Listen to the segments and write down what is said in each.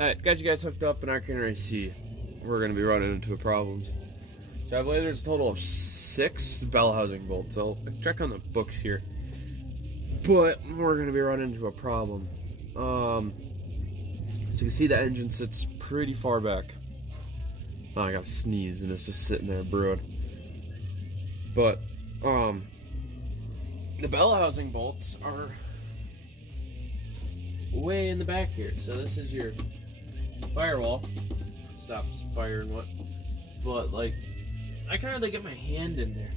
Alright, got you guys hooked up, and I can already see we're going to be running into problems. So I believe there's a total of 6 bell housing bolts. I'll check on the books here. But we're going to be running into a problem. So you can see the engine sits pretty far back. Oh, I got to sneeze and it's just sitting there brewing. But the bell housing bolts are way in the back here. So this is your firewall. Stops fire and what. But like, I can hardly get my hand in there.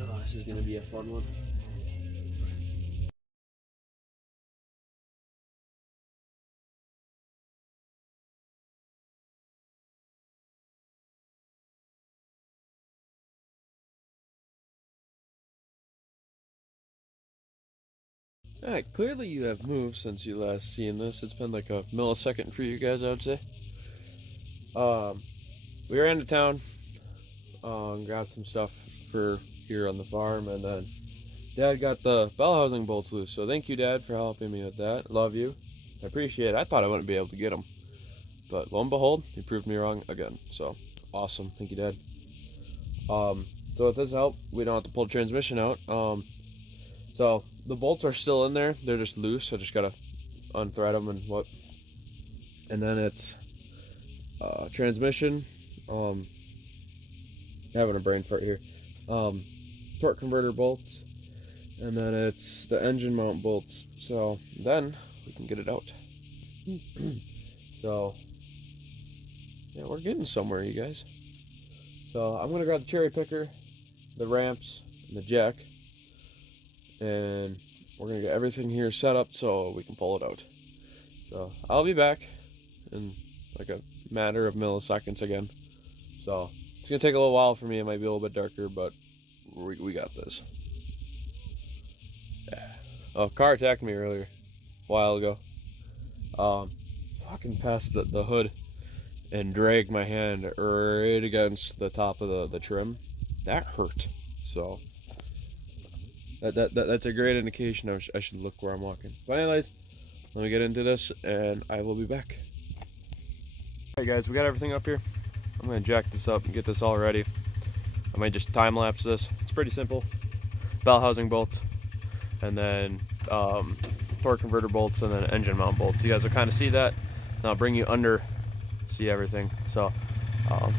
Oh, this is gonna be a fun one. Alright, clearly you have moved since you last seen this. It's been like a millisecond for you guys, I would say. We ran to town, grabbed some stuff for here on the farm, and then Dad got the bell housing bolts loose. So thank you, Dad, for helping me with that. Love you. I appreciate it. I thought I wouldn't be able to get them, but lo and behold, you proved me wrong again. So awesome. Thank you, Dad. So with this help, we don't have to pull the transmission out. So the bolts are still in there. They're just loose. I just gotta unthread them and what. And then it's transmission. Having a brain fart here. Torque converter bolts, and then it's the engine mount bolts. So then we can get it out. So yeah, we're getting somewhere, you guys. So I'm gonna grab the cherry picker, the ramps, and the jack, and we're gonna get everything here set up so we can pull it out. So I'll be back in like a matter of milliseconds again. So it's gonna take a little while for me. It might be a little bit darker, but we got this. Yeah. Oh, car attacked me earlier, a while ago. Fucking past the hood and dragged my hand right against the top of the trim. That hurt. So that's a great indication I should look where I'm walking. But anyways, let me get into this and I will be back. Alright guys, we got everything up here. I'm gonna jack this up and get this all ready. I might just time lapse this. It's pretty simple. Bell housing bolts, and then torque converter bolts, and then engine mount bolts. You guys will kind of see that. And I'll bring you under, see everything. So we're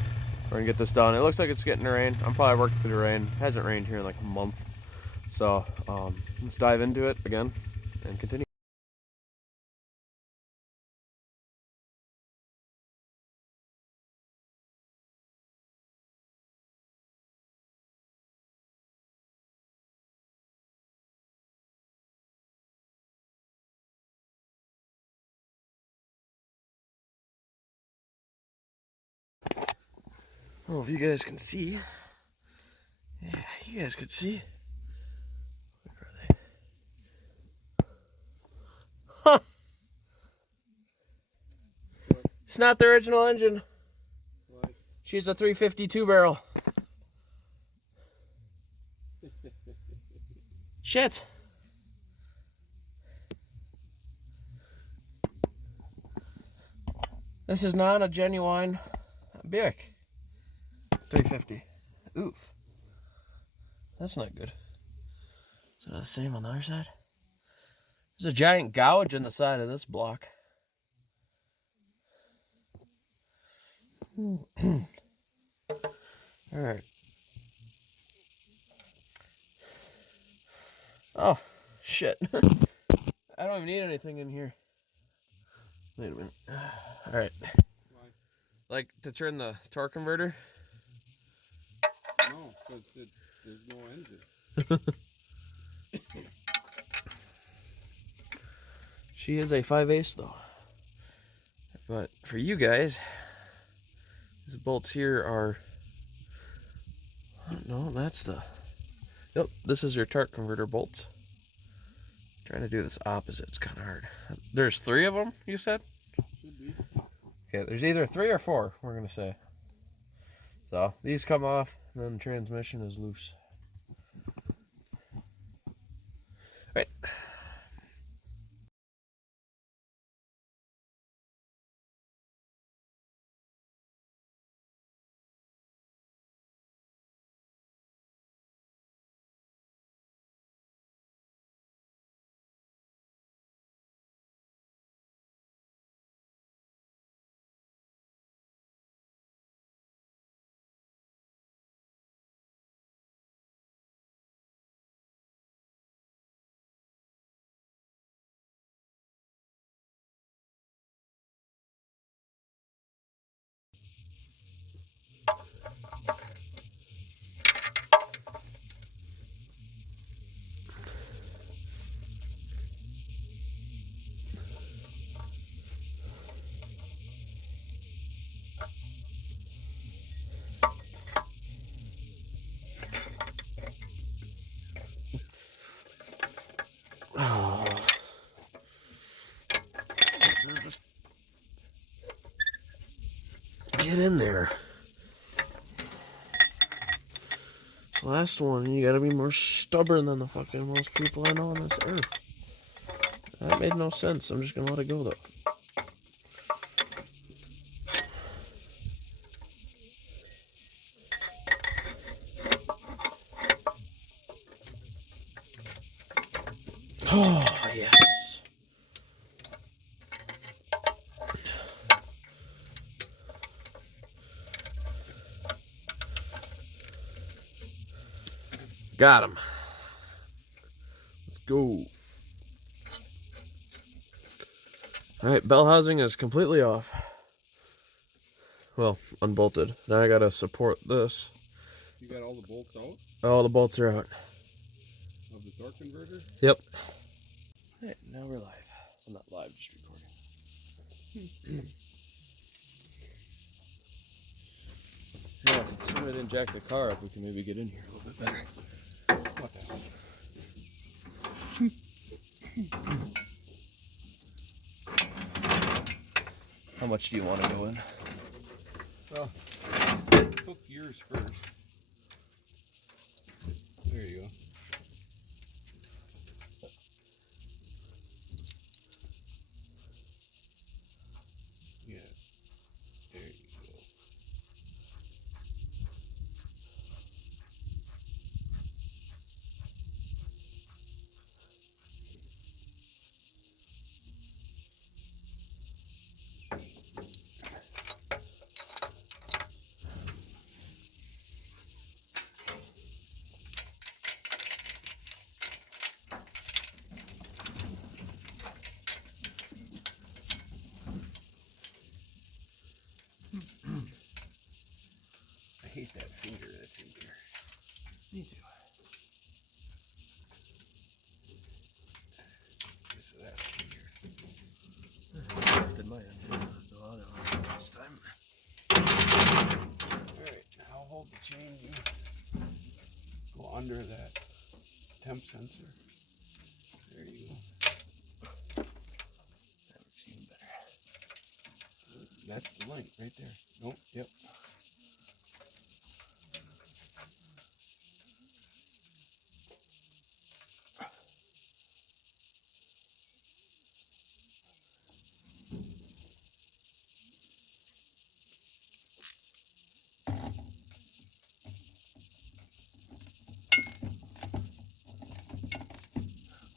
gonna get this done. It looks like it's getting to rain. I'm probably working through the rain. It hasn't rained here in like a month. So let's dive into it again and continue. Well, if you guys can see, yeah, you guys could see. Where are they? Huh! It's not the original engine. What? She's a 352 barrel. Shit. This is not a genuine buick. 350. Oof. That's not good. Is it the same on the other side? There's a giant gouge in the side of this block. Alright. Oh, shit. I don't even need anything in here. Wait a minute. Alright. Like to turn the torque converter? No, because there's no engine. She is a 5/8 though. But for you guys, these bolts here are... No, that's the... Yep, this is your torque converter bolts. Trying to do this opposite, it's kind of hard. There's 3 of them, you said? Should be. Okay, there's either 3 or 4, we're going to say. So, these come off, and then the transmission is loose. All right. in there. Last one, you gotta be more stubborn than the fucking most people I know on this earth. That made no sense. I'm just gonna let it go though. Oh, yes. Got him. Let's go. Alright, bell housing is completely off. Well, unbolted. Now I gotta support this. You got all the bolts out All the bolts are out. of the torque converter? Yep. Alright, now we're live. So not live, just recording. Yeah, if somebody didn't jack the car up, we can maybe get in here a little bit better. What the hell? How much do you want to go in? Well, hook yours first. There you go. Yeah. There you go. I hate that finger that's in here. Me too. This is that finger. Lifted my end. No, I don't last time. Alright, now hold the chain. You go under that temp sensor. There you go. That works even better. That's the link right there. Nope, yep.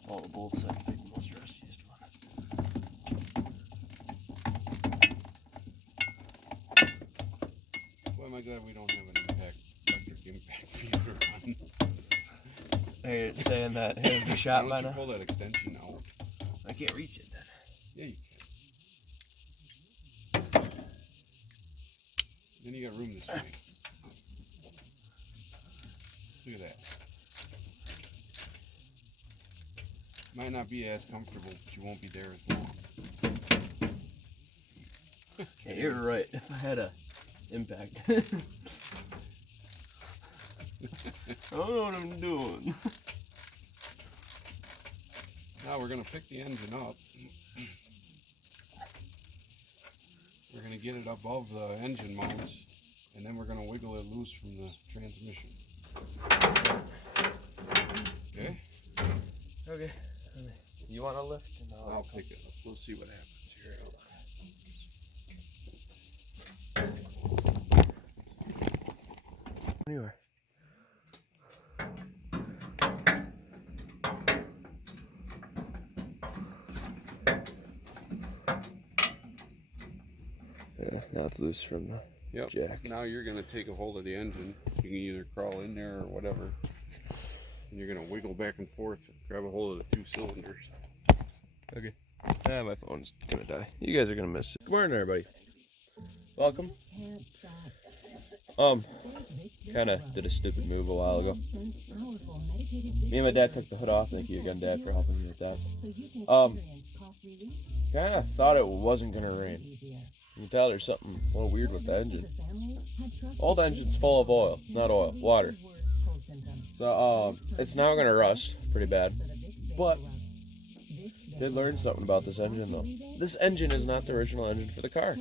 All the bolts, I can pick the most rustiest one. Boy, am I glad we don't have an electric impact feeder on. Hey, saying that it'd be shot Why by don't you now. pull that extension out? I can't reach it then. Yeah, you can. Then you got room to swing. Look at that. Might not be as comfortable, but you won't be there as long. Okay, you're right. If I had a impact. I don't know what I'm doing. Now we're going to pick the engine up. We're going to get it above the engine mounts, and then we're going to wiggle it loose from the transmission. Okay? Okay. You want to lift? And I'll pick it up. We'll see what happens here. Anywhere. Yeah, now it's loose from the jack. Now you're going to take a hold of the engine. You can either crawl in there or whatever. And you're going to wiggle back and forth and grab a hold of the two cylinders. Okay. Ah, my phone's gonna die. You guys are gonna miss it. Good morning, everybody. Welcome. Kinda did a stupid move a while ago. Me and my dad took the hood off. Thank you again, Dad, for helping me with that. Kinda thought it wasn't gonna rain. You can tell there's something a little weird with the engine. Old engine's full of oil, not oil, water. So, it's now gonna rust pretty bad. But did learn something about this engine though. This engine is not the original engine for the car.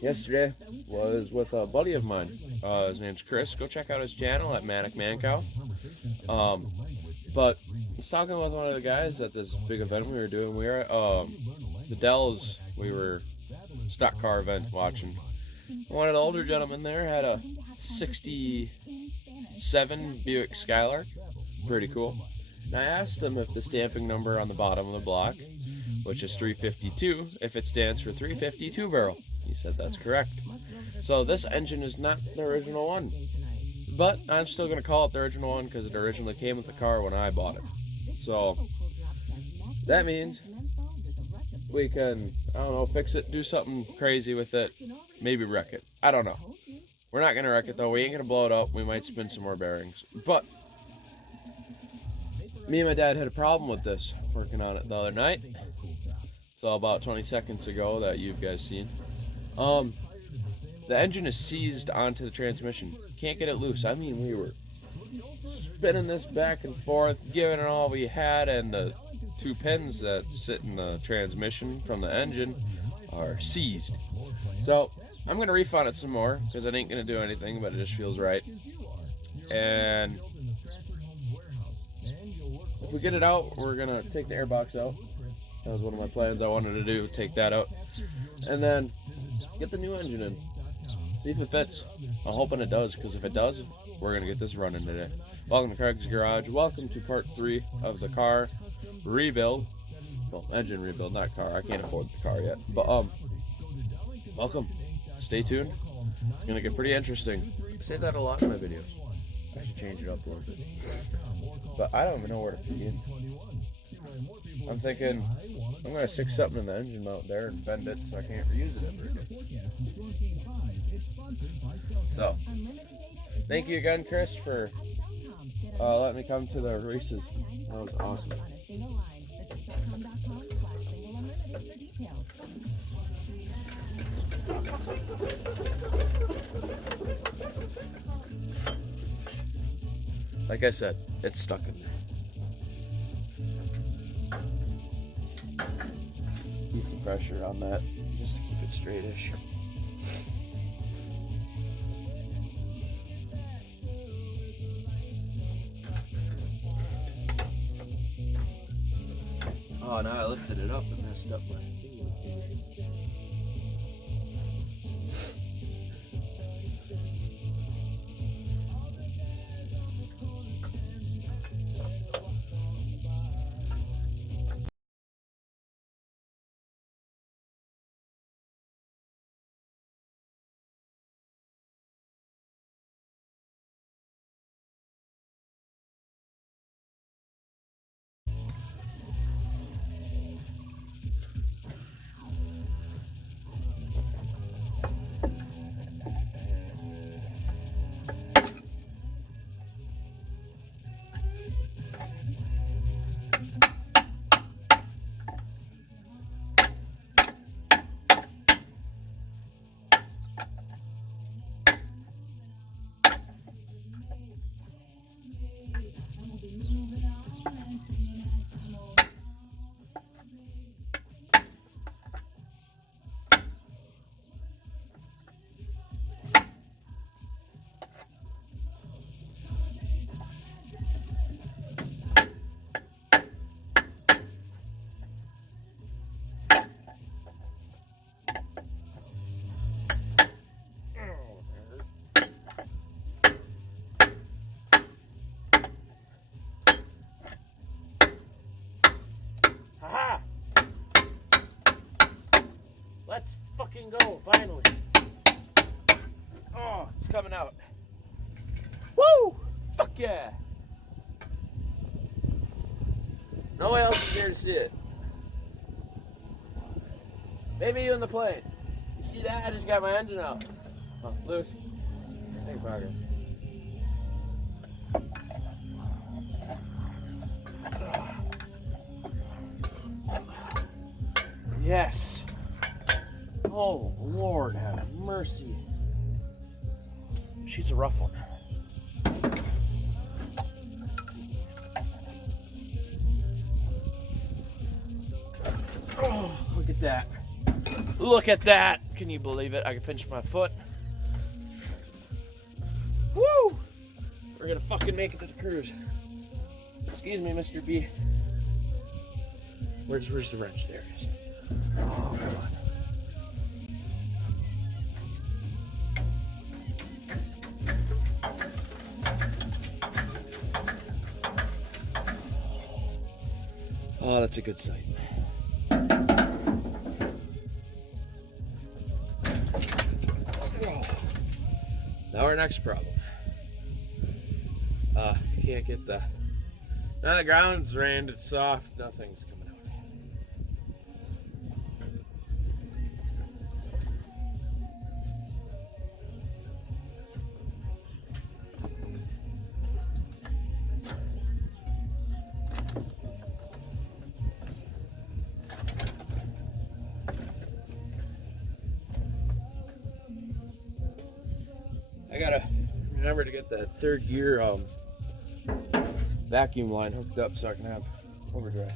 Yesterday was with a buddy of mine. His name's Chris. Go check out his channel at Manic Man Cow. But I was talking with one of the guys at this big event we were doing. We were at the Dells. We were stock car event watching. One of the older gentlemen there had a 67 Buick Skylark. Pretty cool. And I asked him if the stamping number on the bottom of the block, which is 352, if it stands for 352 barrel. He said that's correct. So this engine is not the original one. But I'm still going to call it the original one because it originally came with the car when I bought it. So that means we can, I don't know, fix it, do something crazy with it, maybe wreck it. I don't know. We're not going to wreck it though. We ain't going to blow it up. We might spin some more bearings. But me and my dad had a problem with this working on it the other night. It's all about 20 seconds ago that you've guys seen. The engine is seized onto the transmission. Can't get it loose. I mean, we were spinning this back and forth, giving it all we had, and the two pins that sit in the transmission from the engine are seized. So I'm going to refund it some more because it ain't going to do anything, but it just feels right. And if we get it out, we're going to take the airbox out. That was one of my plans I wanted to do, take that out. And then get the new engine in. See if it fits. I'm hoping it does, because if it does, we're going to get this running today. Welcome to Craig's Garage. Welcome to part 3 of the car rebuild. Well, engine rebuild, not car. I can't afford the car yet. But, welcome. Stay tuned. It's going to get pretty interesting. I say that a lot in my videos. I should change it up a little bit. But I don't even know where to begin. I'm thinking I'm going to stick something in the engine mount there and bend it so I can't reuse it ever again. So, thank you again, Chris, for letting me come to the races. That was awesome. Like I said, it's stuck in there. Keep some pressure on that just to keep it straightish. Oh, now I lifted it up and messed up my finger. Let's fucking go, finally. Oh, it's coming out. Woo! Fuck yeah! Nobody else is here to see it. Maybe you in the plane. You see that? I just got my engine out. Oh, loose. Make progress. Yes. Oh, Lord have mercy. She's a rough one. Oh, look at that. Look at that. Can you believe it? I can pinch my foot. Woo! We're gonna fucking make it to the cruise. Excuse me, Mr. B. Where's the wrench? There it is. Oh, come on. Oh, that's a good sight. Now our next problem. Can't get the... Now the ground's rained, it's soft, nothing's coming out. I gotta remember to get that third gear vacuum line hooked up so I can have overdrive.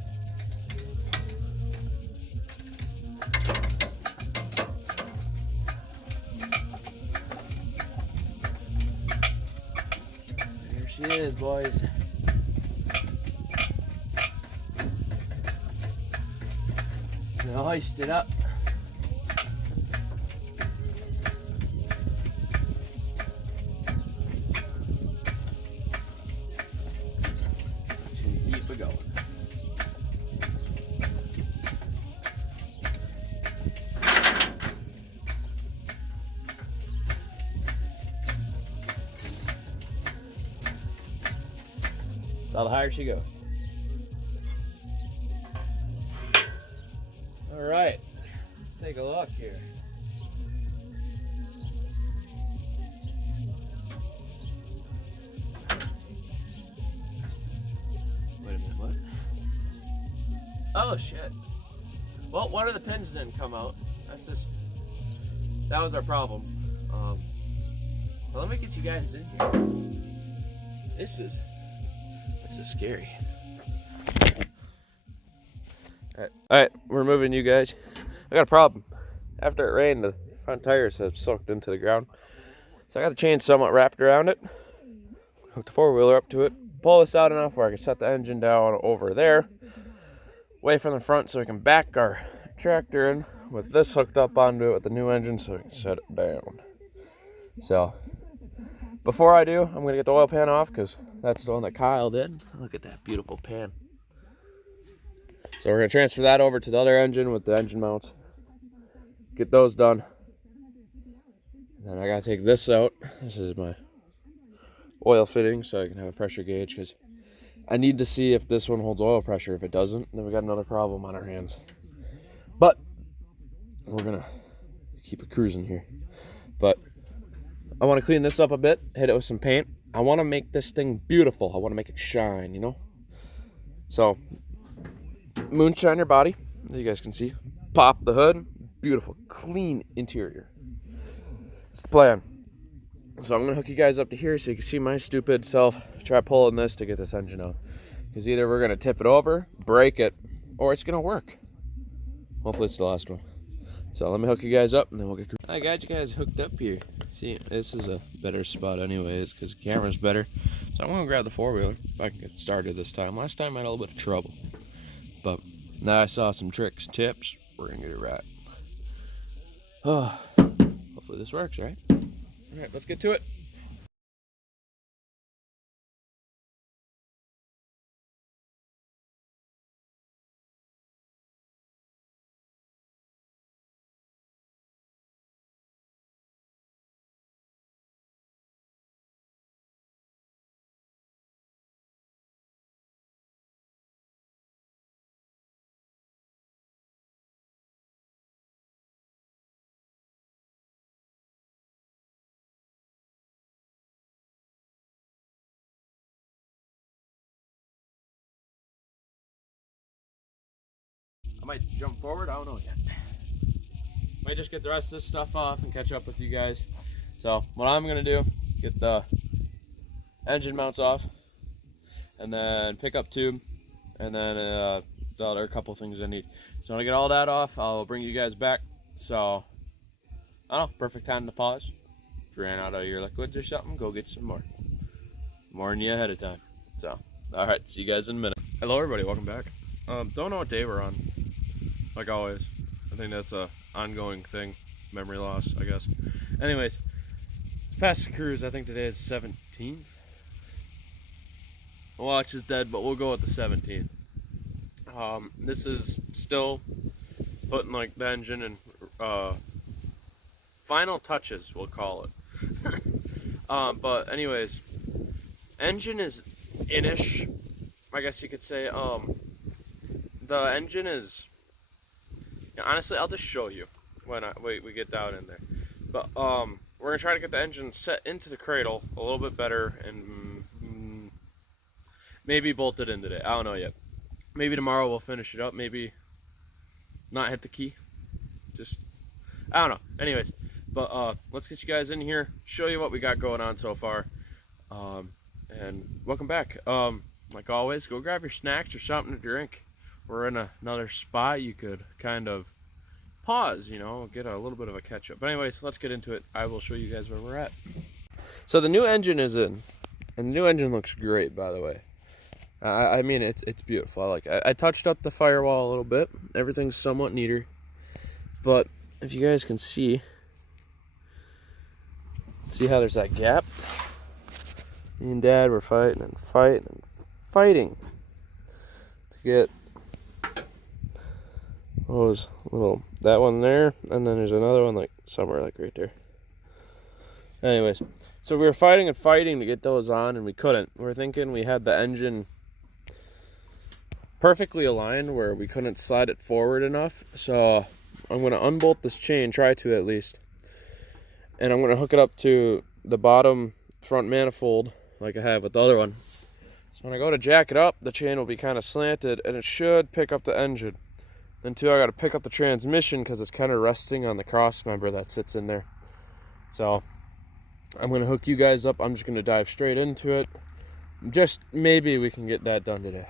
Here she is, boys. Now hoist it up. Keep it going. All the higher she goes. All right, let's take a look here. Wait a minute, what? Oh shit. Well, one of the pins didn't come out. That's just, that was our problem. Well, let me get you guys in here. This is scary. Alright, we're moving you guys. I got a problem. After it rained, the front tires have soaked into the ground. So I got the chain somewhat wrapped around it. Hook the four-wheeler up to it. Pull this out enough where I can set the engine down over there, away from the front, so we can back our tractor in with this hooked up onto it with the new engine so we can set it down. So, before I do, I'm going to get the oil pan off because that's the one that Kyle did. Look at that beautiful pan. So we're going to transfer that over to the other engine with the engine mounts. Get those done. Then I got to take this out. This is my oil fitting so I can have a pressure gauge because I need to see if this one holds oil pressure. If it doesn't, then we got another problem on our hands. But we're going to keep it cruising here. But I want to clean this up a bit, hit it with some paint. I want to make this thing beautiful. I want to make it shine, you know? So, moonshine your body, as you guys can see. Pop the hood. Beautiful, clean interior. That's the plan. So I'm going to hook you guys up to here so you can see my stupid self try pulling this to get this engine out. Because either we're going to tip it over, break it, or it's going to work. Hopefully it's the last one. So let me hook you guys up and then we'll get... I got you guys hooked up here. See, this is a better spot anyways because the camera's better. So I'm going to grab the four-wheeler if I can get started this time. Last time I had a little bit of trouble. But now I saw some tricks, tips. We're going to get it right. Oh, hopefully this works, right? All right, let's get to it. I might jump forward, I don't know yet. Might just get the rest of this stuff off and catch up with you guys. So what I'm gonna do, get the engine mounts off and then pickup tube and then the other couple things I need. So when I get all that off, I'll bring you guys back So, I don't know, perfect time to pause. If you ran out of your liquids or something, go get some more. Warn you ahead of time. So, alright, see you guys in a minute. Hello everybody, welcome back. Don't know what day we're on, like always. I think that's a ongoing thing. Memory loss, I guess. Anyways, it's past the cruise. I think today is the 17th. The watch is dead, but we'll go with the 17th. This is still putting like the engine in final touches, we'll call it. But anyways, engine is inish, I guess you could say. The engine is, honestly, I'll just show you when we get down in there. But we're gonna try to get the engine set into the cradle a little bit better and maybe bolt it in today. I don't know yet. Maybe tomorrow we'll finish it up. Maybe not hit the key. Just, I don't know. Anyways, but let's get you guys in here, show you what we got going on so far, and welcome back. Like always, go grab your snacks or something to drink. We're in another spot you could kind of pause, you know, get a little bit of a catch up. But anyways, let's get into it. I will show you guys where we're at. So the new engine is in, and the new engine looks great, by the way. I mean, it's beautiful. I like it. I touched up the firewall a little bit. Everything's somewhat neater. But if you guys can see how there's that gap? Me and Dad were fighting and fighting and fighting to get those little, that one there, and then there's another one like somewhere like right there. Anyways, so we were fighting and fighting to get those on, and we couldn't. We were thinking we had the engine perfectly aligned where we couldn't slide it forward enough. So I'm going to unbolt this chain, try to at least, and I'm going to hook it up to the bottom front manifold like I have with the other one. So when I go to jack it up, the chain will be kind of slanted and it should pick up the engine. Then too, I got to pick up the transmission because it's kind of resting on the cross member that sits in there. So I'm going to hook you guys up. I'm just going to dive straight into it. Just maybe we can get that done today.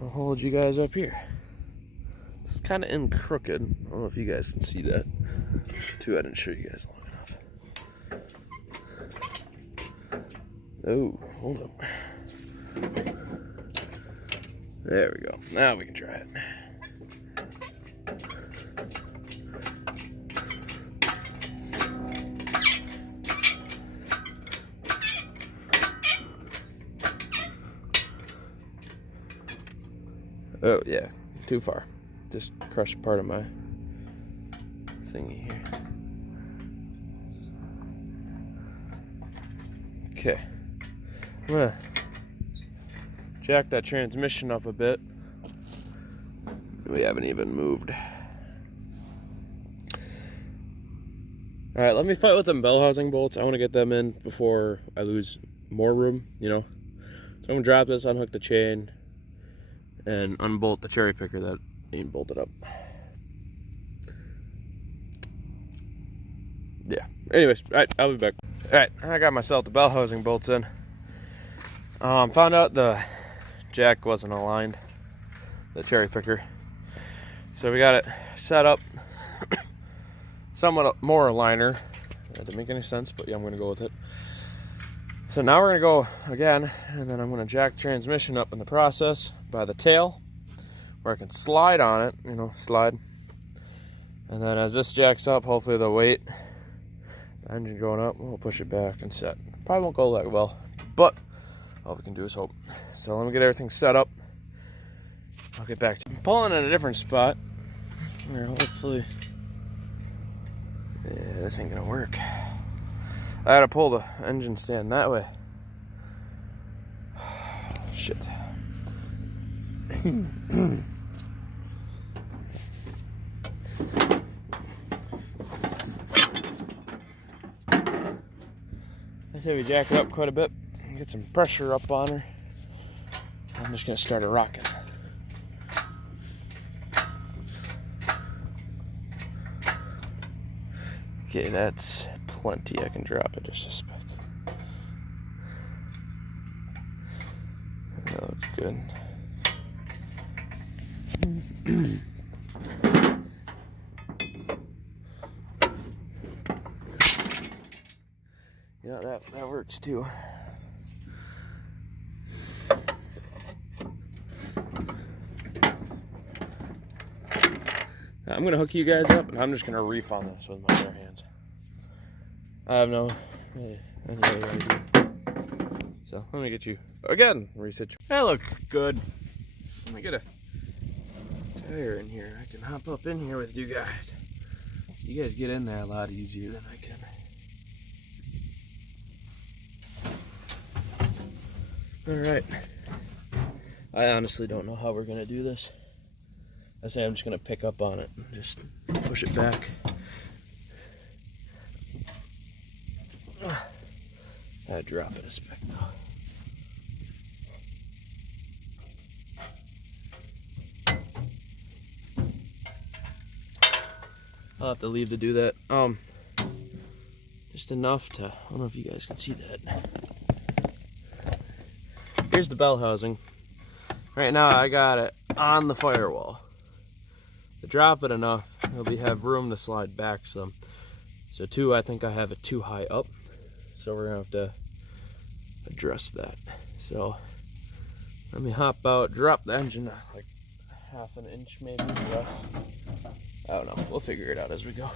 I'll hold you guys up here. It's kind of in crooked. I don't know if you guys can see that. Too, I didn't show you guys long enough. Oh, hold up. There we go. Now we can try it. Oh yeah, too far. Just crushed part of my thingy here. Okay, I'm gonna jack that transmission up a bit. We haven't even moved. Alright, let me fight with them bell housing bolts. I want to get them in before I lose more room, you know. So I'm gonna drop this, unhook the chain, and unbolt the cherry picker that ain't bolted up. Yeah. Anyways, alright, I'll be back. Alright, I got myself the bell housing bolts in. Found out the jack wasn't aligned, the cherry picker. So we got it set up somewhat more aligner. That didn't make any sense, but yeah, I'm gonna go with it. So now we're gonna go again, and then I'm gonna jack transmission up in the process by the tail, where I can slide on it, you know, slide. And then as this jacks up, hopefully the weight, the engine going up, we'll push it back and set. Probably won't go that well, but all we can do is hope. So let me get everything set up. I'll get back to pulling in a different spot. Where hopefully, yeah, this ain't gonna work. I gotta pull the engine stand that way. Shit. I say we jack it up quite a bit, get some pressure up on her. I'm just gonna start a rocket. Okay, that's plenty. I can drop it just a speck. That looks good. Yeah, that works too. I'm gonna hook you guys up, and I'm just gonna reef on this with my bare hands. I have no any other idea. So let me get you again. Reset. That look good. Let me get a tire in here. I can hop up in here with you guys. So you guys get in there a lot easier than I can. All right. I honestly don't know how we're gonna do this. I say I'm just gonna pick up on it and just push it back. I drop it a speck though. I'll have to leave to do that. Just enough to, I don't know if you guys can see that. Here's the bell housing. Right now I got it on the firewall. To drop it enough, it'll have room to slide back some. So two, I think I have it too high up. So we're gonna have to address that. So let me hop out, drop the engine like half an inch maybe less. I don't know, we'll figure it out as we go.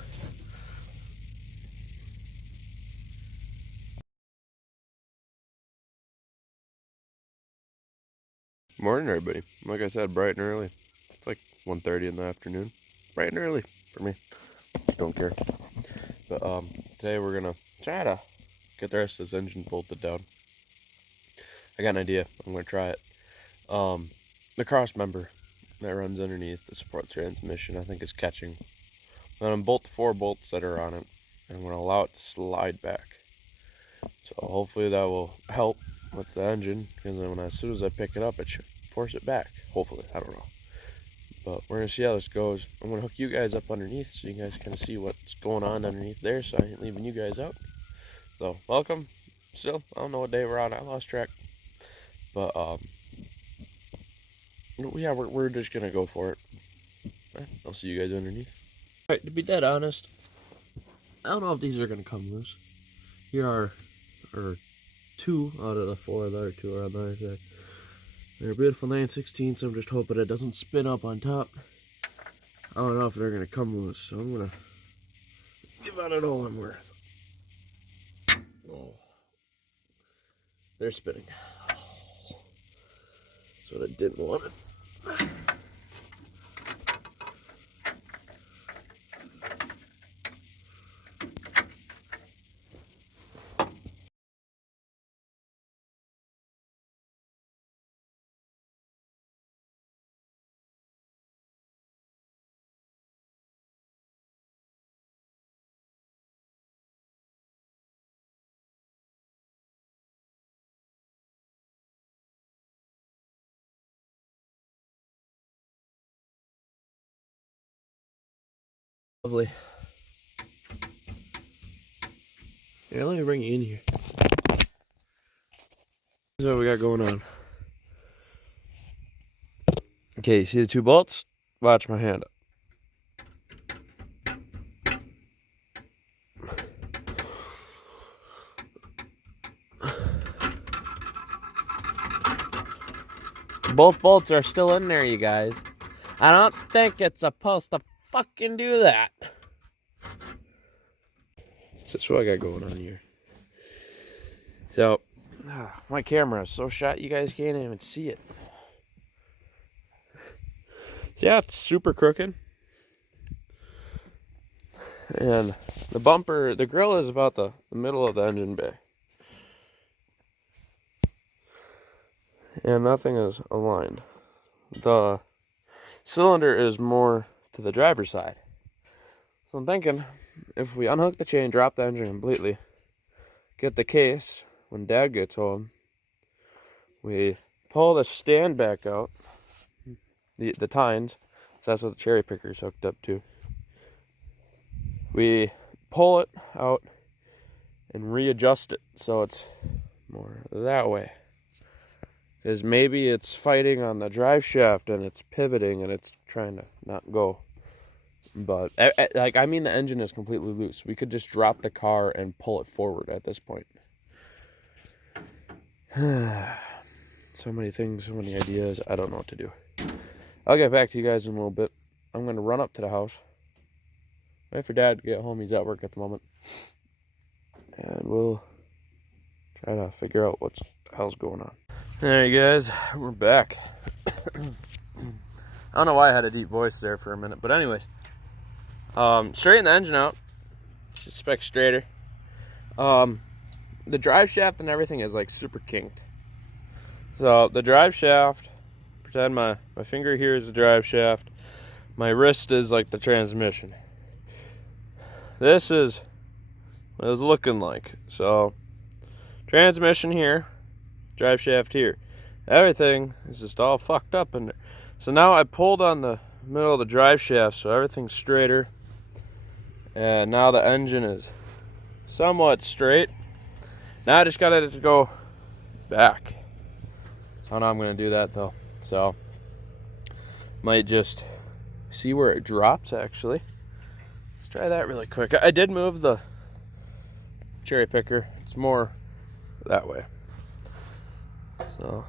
Morning everybody. Like I said, bright and early. It's like 1:30 in the afternoon. Bright and early for me. Just don't care. But today we're gonna try to get the rest of this engine bolted down. I got an idea. I'm gonna try it. The cross member that runs underneath the support transmission, I think is catching. I'm gonna bolt the 4 bolts that are on it, and I'm gonna allow it to slide back. So hopefully that will help with the engine, because then as soon as I pick it up, it should force it back. Hopefully, I don't know. But we're gonna see how this goes. I'm gonna hook you guys up underneath so you guys can see what's going on underneath there, so I ain't leaving you guys out. So welcome. Still, I don't know what day we're on. I lost track. But yeah, we're just gonna go for it. I'll see you guys underneath. All right, to be dead honest, I don't know if these are gonna come loose. Here are 2 out of the 4. The other 2 are on the other side. They're beautiful 9/16, I'm just hoping it doesn't spin up on top. I don't know if they're gonna come loose, so I'm gonna give it all I'm worth. Oh, they're spinning. That's what I didn't want it. Lovely. Here, let me bring you in here. This is what we got going on. Okay, you see the 2 bolts? Watch my hand. Both bolts are still in there, you guys. I don't think it's supposed to fucking do that. So that's what I got going on here. So, my camera is so shot you guys can't even see it. So yeah, it's super crooked. And the bumper, the grill is about the middle of the engine bay. And nothing is aligned. The cylinder is more to the driver's side. So I'm thinking, if we unhook the chain, drop the engine completely, get the case, when Dad gets home, we pull the stand back out, the tines, so that's what the cherry picker is hooked up to. We pull it out and readjust it so it's more that way. Because maybe it's fighting on the drive shaft and it's pivoting and it's trying to not go. But, like, I mean, the engine is completely loose. We could just drop the car and pull it forward at this point. So many things, so many ideas. I don't know what to do. I'll get back to you guys in a little bit. I'm going to run up to the house. Wait for Dad to get home. He's at work at the moment. And we'll try to figure out what the hell's going on. There you guys, we're back. I don't know why I had a deep voice there for a minute, but anyways. Straighten the engine out. Just spec straighter. The drive shaft and everything is like super kinked. So the drive shaft, pretend my finger here is the drive shaft. My wrist is like the transmission. This is what it was looking like. So transmission here, drive shaft here. Everything is just all fucked up in there. So now I pulled on the middle of the drive shaft so everything's straighter. And now the engine is somewhat straight. Now I just got it to go back. So now I'm going to do that though. So might just see where it drops actually. Let's try that really quick. I did move the cherry picker. It's more that way. So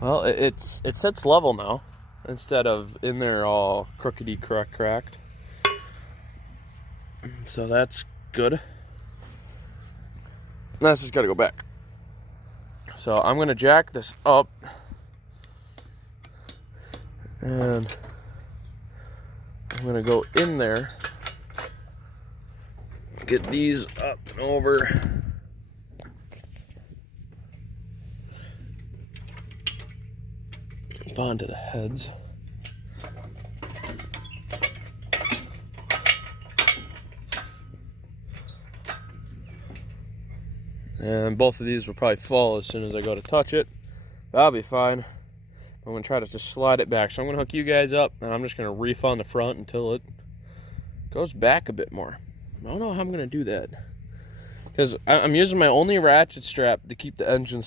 well, it sits level now instead of in there all crookedy cracked. So that's good. That's just got to go back. So I'm gonna jack this up, and I'm gonna go in there, get these up and over. Onto the heads. And both of these will probably fall as soon as I go to touch it. That'll be fine. I'm going to try to just slide it back. So I'm going to hook you guys up, and I'm just going to reef on the front until it goes back a bit more. I don't know how I'm going to do that, because I'm using my only ratchet strap to keep the engine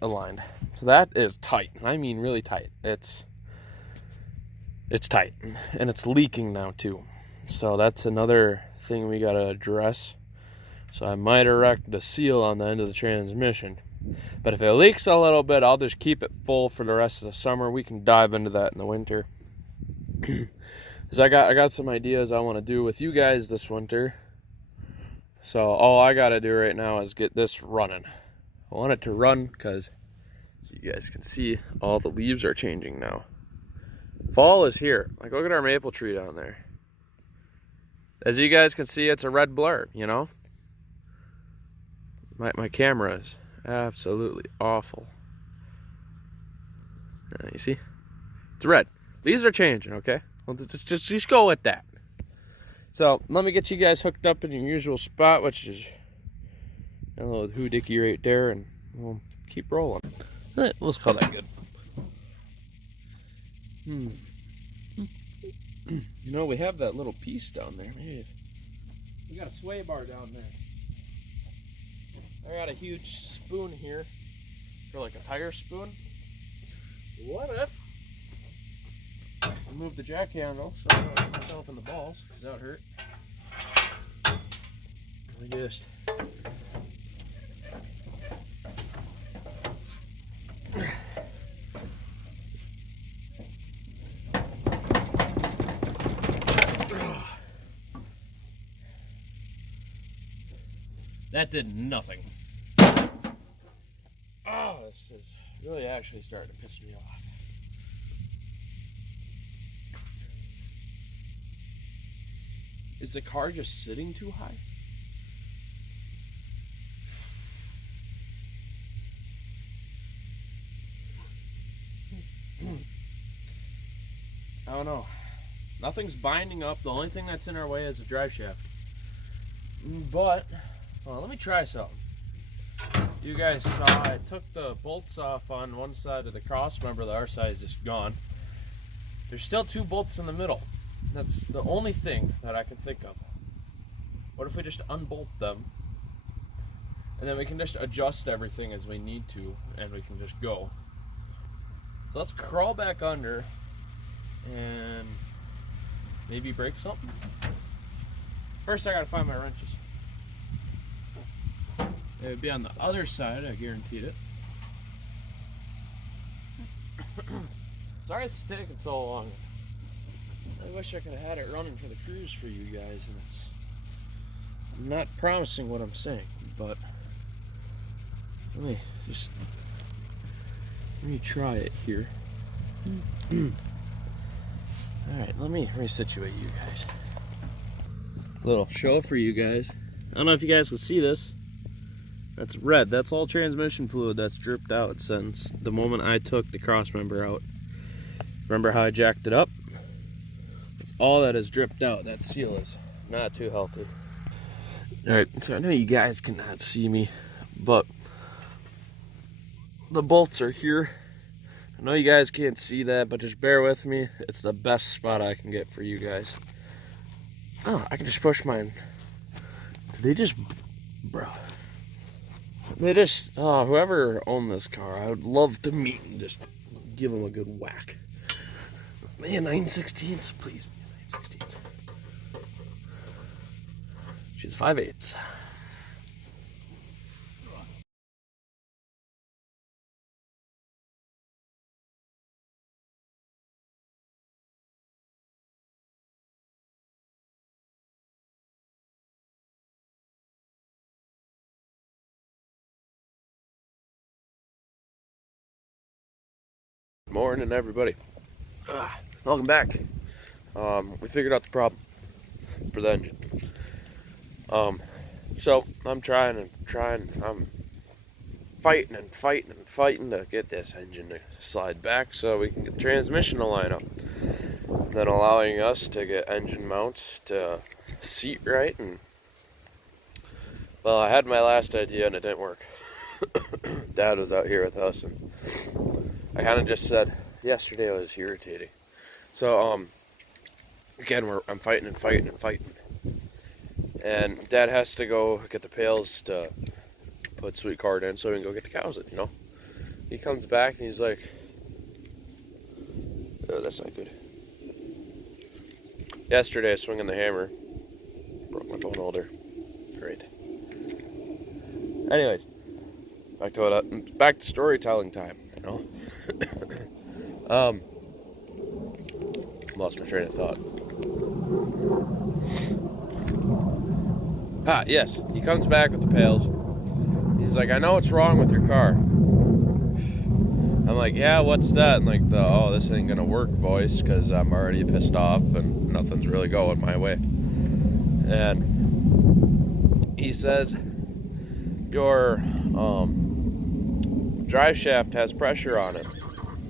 aligned. So that is tight. I mean really tight. It's tight. And it's leaking now too. So that's another thing we got to address. So I might erect a seal on the end of the transmission. But if it leaks a little bit, I'll just keep it full for the rest of the summer. We can dive into that in the winter. Because I got some ideas I want to do with you guys this winter. So all I got to do right now is get this running. I want it to run because, as you guys can see, all the leaves are changing now. Fall is here. Like, look at our maple tree down there. As you guys can see, it's a red blur, you know? My camera is absolutely awful. You see? It's red. Leaves are changing, okay? Well, just go with that. So, let me get you guys hooked up in your usual spot, which is a little hoodicky right there, and we'll keep rolling. Let's call that good. You know, we have that little piece down there. Maybe we got a sway bar down there. I got a huge spoon here for like a tire spoon. What if I move the jack handle so I don't hit myself in the balls, because that would hurt. I just that did nothing. Oh, this is really actually starting to piss me off. Is the car just sitting too high? I don't know. Nothing's binding up. The only thing that's in our way is the drive shaft. But, well, let me try something. You guys saw I took the bolts off on one side of the cross member. The other side is just gone. There's still 2 bolts in the middle. That's the only thing that I can think of. What if we just unbolt them, and then we can just adjust everything as we need to, and we can just go. So let's crawl back under and maybe break something. First I gotta find my wrenches. It would be on the other side, I guaranteed it. Sorry it's taking so long. I wish I could have had it running for the cruise for you guys, and it's not promising what I'm saying, but let me try it here. Alright, let me resituate you guys. Little show for you guys. I don't know if you guys can see this. That's red. That's all transmission fluid that's dripped out since the moment I took the cross member out. Remember how I jacked it up? That's all that has dripped out. That seal is not too healthy. Alright, so I know you guys cannot see me, but the bolts are here. I know you guys can't see that, but just bear with me. It's the best spot I can get for you guys. Oh, I can just push mine. They just, bro. They just, whoever owned this car, I would love to meet and just give them a good whack. Man, 9/16, please, 9/16. She's 5/8. Morning, everybody. Welcome back. We figured out the problem for the engine. So I'm trying. I'm fighting to get this engine to slide back so we can get the transmission to line up. And then allowing us to get engine mounts to seat right. And well, I had my last idea and it didn't work. Dad was out here with us, and I kind of just said yesterday it was irritating. So again, I'm fighting. And Dad has to go get the pails to put sweet card in so we can go get the cows in, you know? He comes back and he's like, oh, that's not good. Yesterday, swinging the hammer, broke my phone holder. Great. Anyways, back to storytelling time, you know? Lost my train of thought. Yes, he comes back with the pails. He's like, I know what's wrong with your car. I'm like, yeah, what's that? And like the, oh, this ain't gonna work voice, because I'm already pissed off and nothing's really going my way. And he says, your drive shaft has pressure on it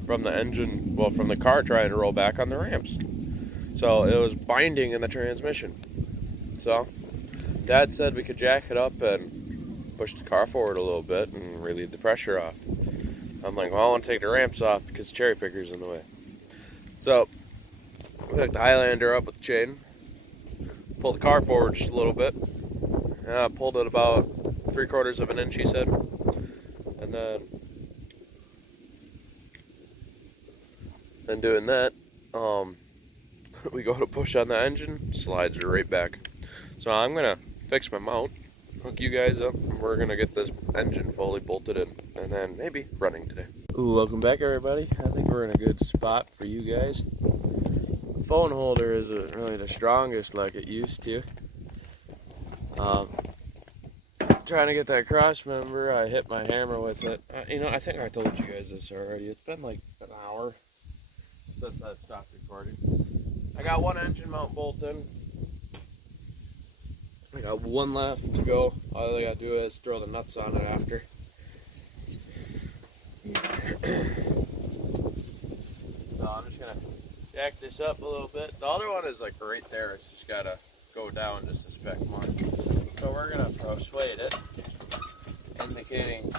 from the engine, well, from the car trying to roll back on the ramps. So it was binding in the transmission. So Dad said we could jack it up and push the car forward a little bit and relieve the pressure off. I'm like, well, I want to take the ramps off because the cherry picker's in the way. So we hooked the Highlander up with the chain, pulled the car forward just a little bit, and I pulled it about 3/4 of an inch, he said. And then doing that, we go to push on the engine, slides right back. So I'm gonna fix my mount, hook you guys up, and we're gonna get this engine fully bolted in, and then maybe running today. Ooh, welcome back, everybody. I think we're in a good spot for you guys. The phone holder isn't really the strongest like it used to. Trying to get that cross member, I hit my hammer with it. You know, I think I told you guys this already. It's been like an hour since I stopped recording. I got one engine mount bolt in. I got one left to go. All I gotta do is throw the nuts on it after. So I'm just gonna jack this up a little bit. The other one is like right there. It's just gotta go down just a speck more. So we're gonna persuade it, indicating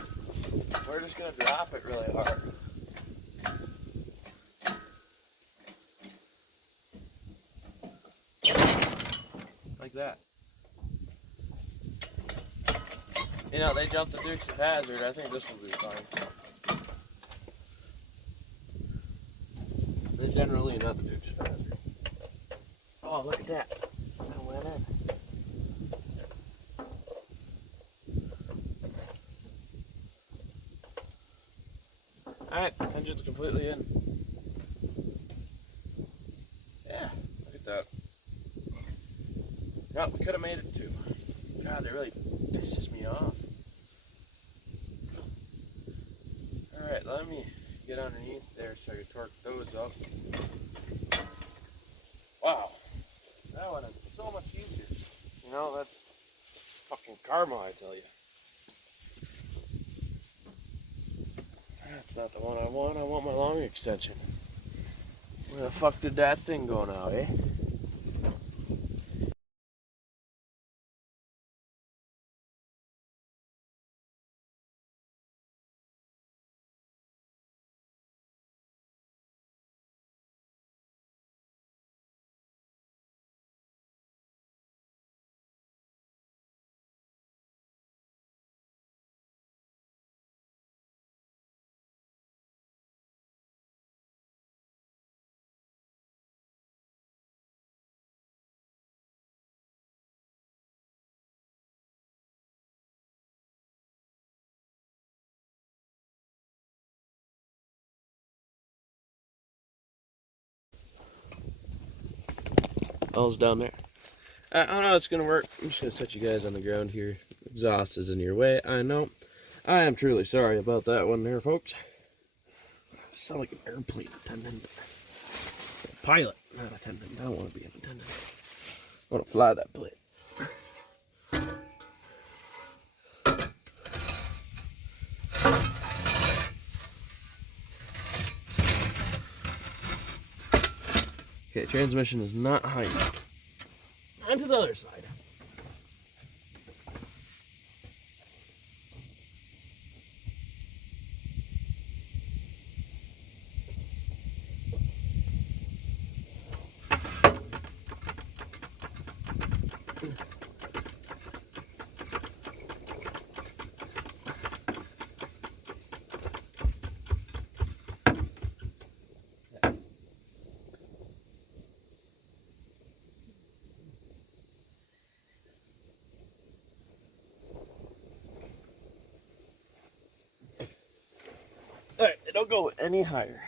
we're just gonna drop it really hard. Like that. You know, they jumped the Dukes of Hazzard. I think this will be fine. They generally not the Dukes of Hazzard. Oh, look at that. That went in. Alright, engine's completely in. Yeah, look at that. No, we could have made it too. God, that really pisses me off. Alright, let me get underneath there so I can torque those up. Wow, that one is so much easier. You know, that's fucking karma, I tell you. That's not the one I want my long extension. Where the fuck did that thing go now, eh? All's down there. I don't know how it's gonna work. I'm just gonna set you guys on the ground here. Exhaust is in your way, I know. I am truly sorry about that one there, folks. I sound like an airplane attendant. A pilot, not attendant. I don't want to be an attendant. I want to fly that plane. Okay, transmission is not high enough. On to the other side. Alright, it don't go any higher.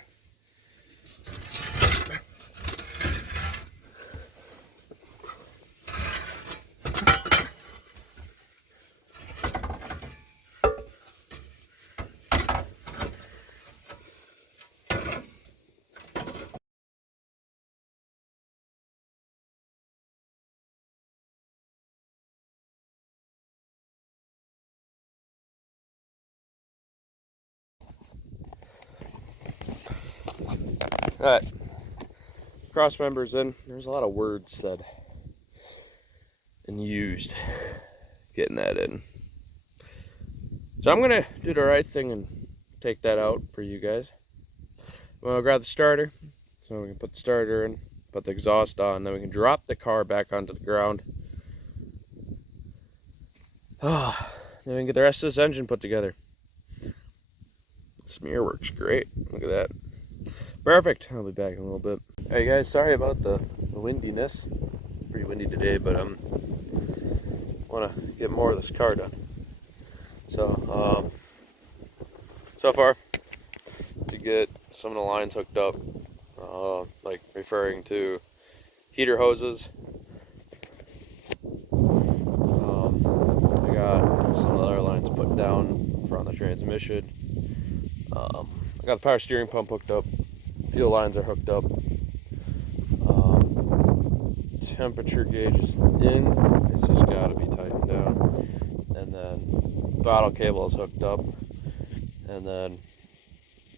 Alright, cross members in. There's a lot of words said and used getting that in. So I'm gonna do the right thing and take that out for you guys. I'm gonna grab the starter so we can put the starter in, put the exhaust on, then we can drop the car back onto the ground. Then we can get the rest of this engine put together. This mirror works great. Look at that. Perfect. I'll be back in a little bit. Alright guys, sorry about the windiness. Pretty windy today, but want to get more of this car done. So, so far, to get some of the lines hooked up, like referring to heater hoses. I got some of the other lines put down for on the transmission. I got the power steering pump hooked up. Fuel lines are hooked up. Temperature gauge is in. It's just got to be tightened down. And then throttle cable is hooked up. And then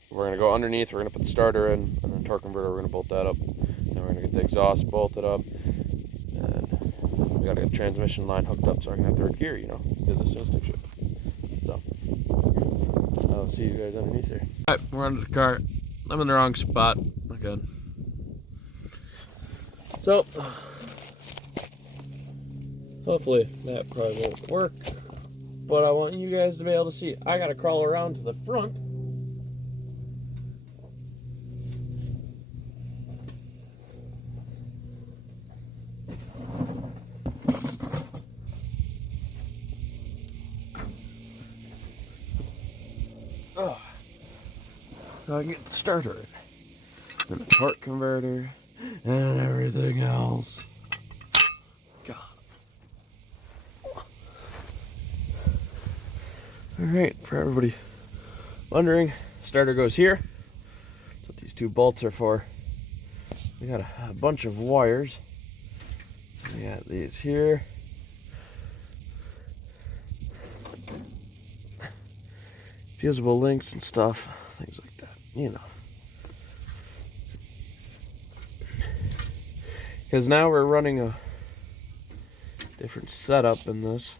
we're going to go underneath. We're going to put the starter in. And then torque converter, we're going to bolt that up. Then we're going to get the exhaust bolted up. And we gotta get the transmission line hooked up so I can have third gear, you know, because it's a stick shift. So, I'll see you guys underneath here. Alright, we're under the car. I'm in the wrong spot. Again. So, hopefully that probably won't work. But I want you guys to be able to see. I gotta crawl around to the front. Oh, so I can get the starter in. And the torque converter and everything else. God. Alright, for everybody wondering, starter goes here. That's what these two bolts are for. We got a bunch of wires. We got these here. Fusible links and stuff, things like that, you know. Because now we're running a different setup in this.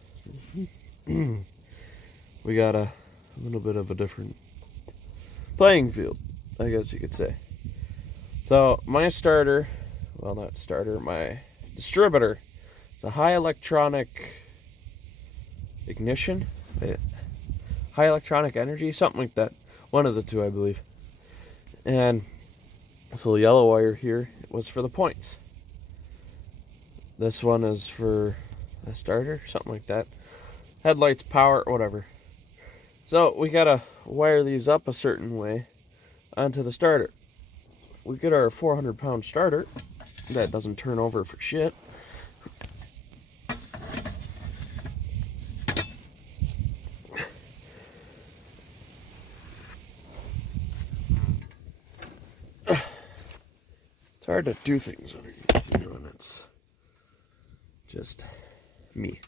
We got a little bit of a different playing field, I guess you could say. So my starter, well, not starter, my distributor, it's a high electronic ignition, high electronic energy, something like that. One of the two, I believe. And this little yellow wire here was for the points. This one is for the starter, something like that. Headlights, power, whatever. So we gotta wire these up a certain way onto the starter. We get our 400-pound starter that doesn't turn over for shit. It's hard to do things underneath, you know, and it's just me.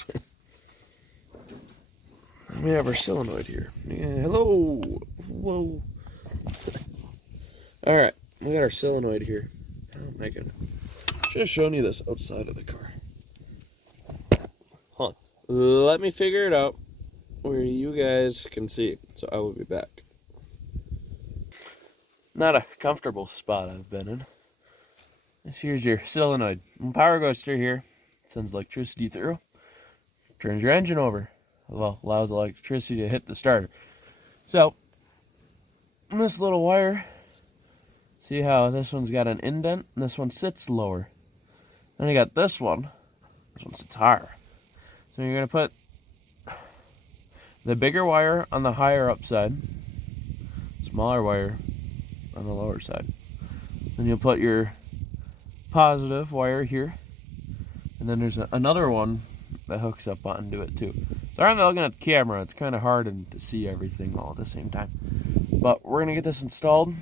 We have our solenoid here. Yeah, hello! Whoa! Alright, we got our solenoid here. Oh my goodness. Should have shown you this outside of the car. Hold on. Let me figure it out where you guys can see. So I will be back. Not a comfortable spot I've been in. Here's your solenoid. When power goes through here, it sends electricity through, turns your engine over. Well, allows electricity to hit the starter. So, this little wire, see how this one's got an indent, and this one sits lower. Then you got this one sits higher. So you're going to put the bigger wire on the higher up side, smaller wire on the lower side. Then you'll put your positive wire here, and then there's another one that hooks up onto it too. Sorry I'm looking at the camera, it's kind of hard to see everything all at the same time. But we're going to get this installed.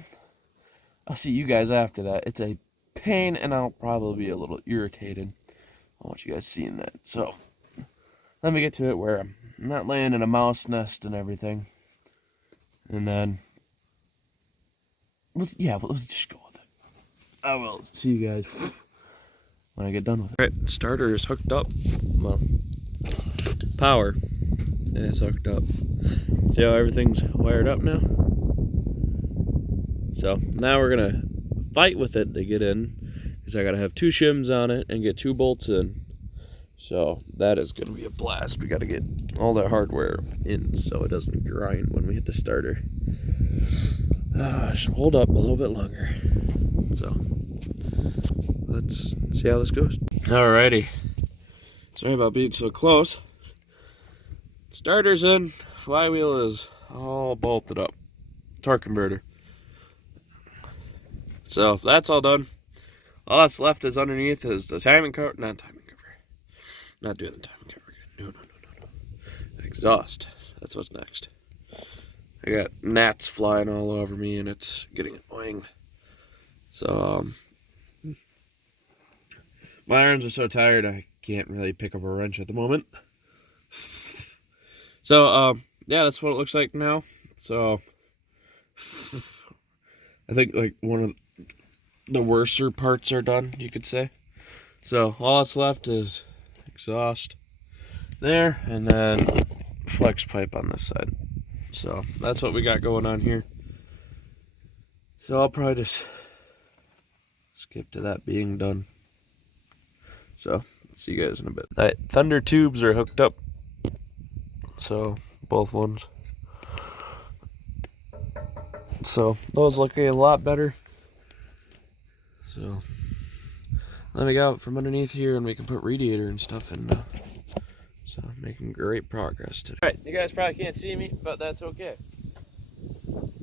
I'll see you guys after that. It's a pain and I'll probably be a little irritated. I want you guys seeing that. So, let me get to it where I'm not laying in a mouse nest and everything. And then, yeah, let's just go with it. I will see you guys when I get done with it. Alright, starter is hooked up. Well, power is hooked up. See how everything's wired up now? So now we're gonna fight with it to get in, because I gotta have 2 shims on it and get 2 bolts in. So that is gonna be a blast. We gotta get all that hardware in so it doesn't grind when we hit the starter. Should hold up a little bit longer. So let's see how this goes. Alrighty. Sorry about being so close. Starter's in. Flywheel is all bolted up. Torque converter. So that's all done. All that's left is underneath is the timing cover. Not timing cover. Not doing the timing cover again. No. Exhaust. That's what's next. I got gnats flying all over me and it's getting annoying. So, my arms are so tired I can't really pick up a wrench at the moment. So, yeah, that's what it looks like now. So, I think like one of the worser parts are done, you could say. So, all that's left is exhaust there, and then flex pipe on this side. So that's what we got going on here. So I'll probably just skip to that being done. So see you guys in a bit. That thunder tubes are hooked up, so both ones. So those look a lot better. So let me go out from underneath here and we can put radiator and stuff in. So making great progress today. Alright, you guys probably can't see me, but that's okay.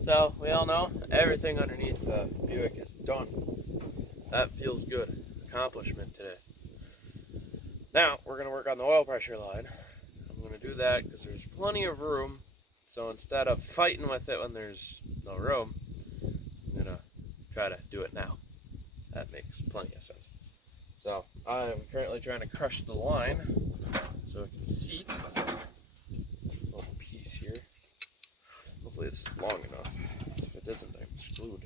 So we all know everything underneath the Buick is done. That feels good. Accomplishment today. Now we're going to work on the oil pressure line. I'm going to do that because there's plenty of room. So instead of fighting with it when there's no room, I'm going to try to do it now. That makes plenty of sense. So I'm currently trying to crush the line so it can seat. A little piece here. Hopefully this is long enough. If it isn't, I'm screwed.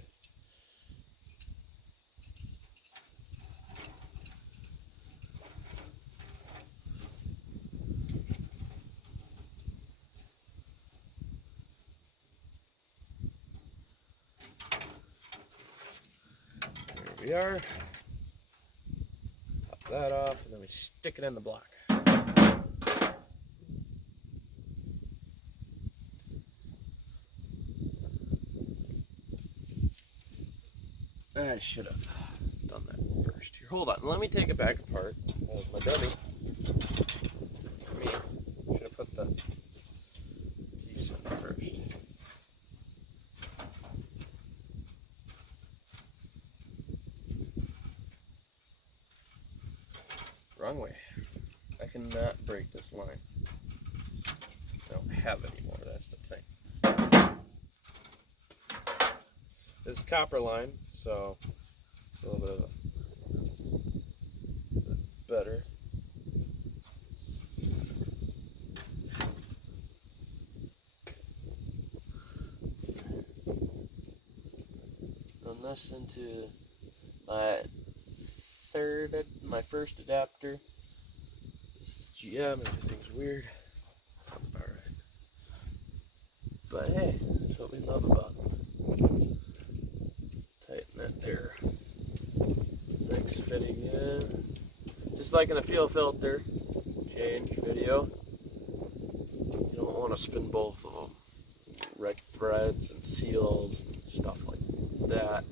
There we are. Pop that off, and then we stick it in the block. I should have done that first. Here, hold on. Let me take it back apart. That was my dummy. For me, should have put the piece in first. Wrong way. I cannot break this line. I don't have any more. That's the thing. This is copper line, so it's a little bit of a better. Run this into my first adapter. This is GM, everything's weird. Alright. But hey, that's what we love about them. Tighten that there. Next fitting in. Just like in a fuel filter, change video. You don't want to spin both of them. Wreck threads and seals and stuff like that.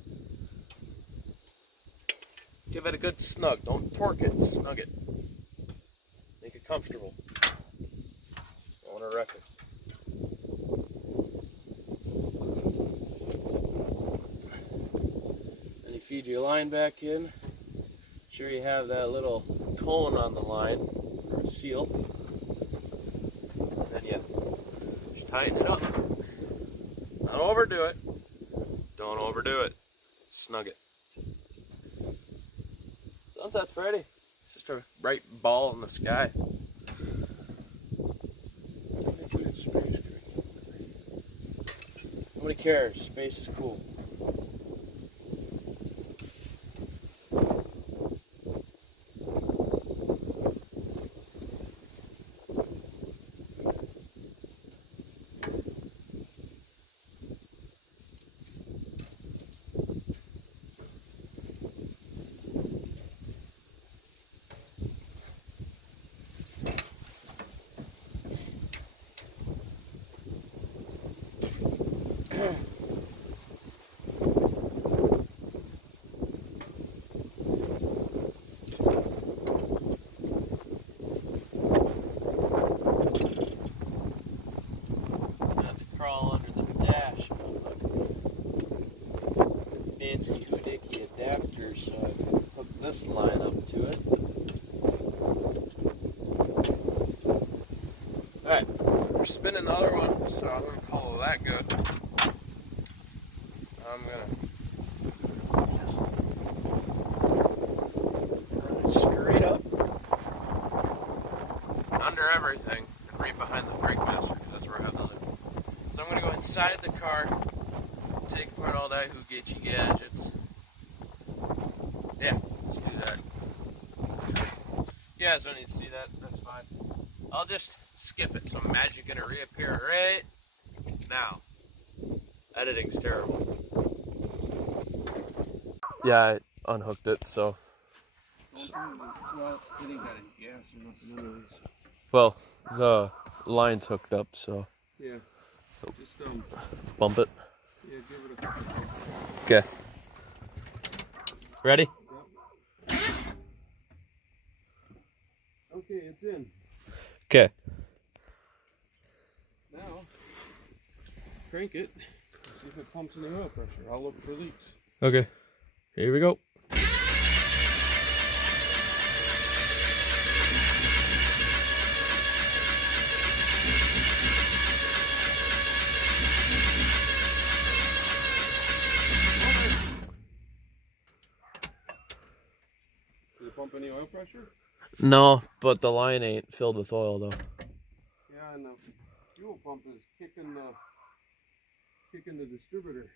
Give it a good snug. Don't torque it, snug it. Make it comfortable. Don't want to wreck it. Then you feed your line back in. Sure you have that little cone on the line for a seal. And then you just tighten it up. Don't overdo it. Don't overdo it. Snug it. Sunset's ready. It's just a bright ball in the sky. Nobody cares. Space is cool. Crawl under the dash, but fancy hoodie adapter, so I can hook this line up to it. Alright, we're spinning the other one, so I'm going to call that good. I'm going to just run it straight up under everything and right behind the brake master, because that's where I have the lift. So I'm going to go inside the car, take apart all that hoogetchy gadgets. Yeah, let's do that. You guys don't need to see that. I'll just skip it. Some magic gonna reappear right now. Editing's terrible. Yeah, I unhooked it, so. Well, it ain't got any gas or nothing anyways. Well, the line's hooked up, so. Yeah. Just Bump it. yeah, give it a couple. Okay. Ready? Yep. Okay, it's in. Okay. Now, crank it. See if it pumps any oil pressure. I'll look for leaks. Okay. Here we go. Did it pump any oil pressure? No, but the line ain't filled with oil though. Yeah, and the fuel pump is kicking the distributor.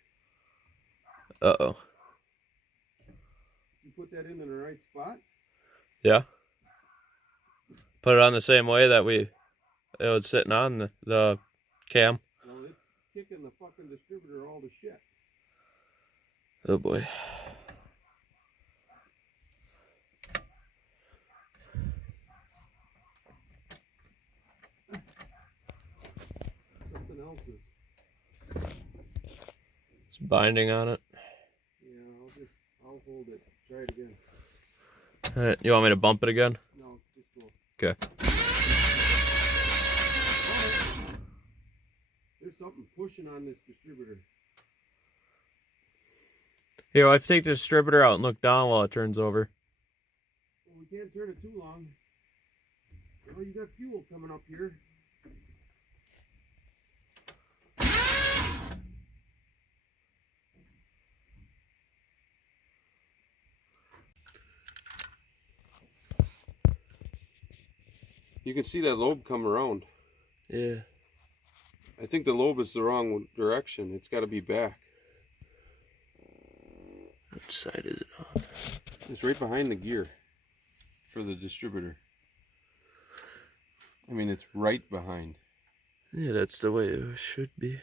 Uh-oh. You put that in the right spot? Yeah. Put it on the same way that it was sitting on the cam. Well, it's kicking the fucking distributor all to shit. Oh boy. Something else is. It's binding on it. Yeah, I'll hold it. Try it again. Alright, you want me to bump it again? No, just go. Okay. There's something pushing on this distributor. Here, I take the distributor out and look down while it turns over. Well, we can't turn it too long. Well, you got fuel coming up here. You can see that lobe come around. Yeah. I think the lobe is the wrong direction. It's got to be back. Which side is it on? It's right behind the gear for the distributor. I mean, it's right behind. Yeah, that's the way it should be.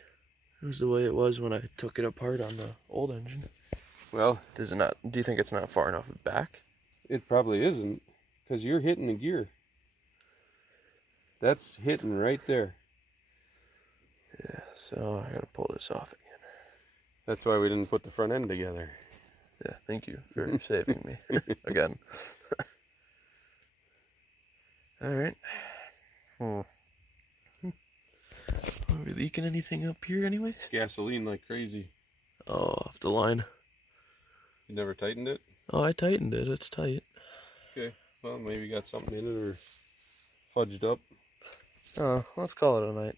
It was the way it was when I took it apart on the old engine. Well, Does it not? Do you think it's not far enough back? it probably isn't, because you're hitting the gear. That's hitting right there. Yeah, so I gotta pull this off again. That's why we didn't put the front end together. Yeah, thank you for saving me again. Alright. Are we leaking anything up here anyways? Gasoline like crazy. Oh, off the line. You never tightened it? Oh, I tightened it. It's tight. Okay. Well, maybe you got something in it or fudged up. Oh, let's call it a night.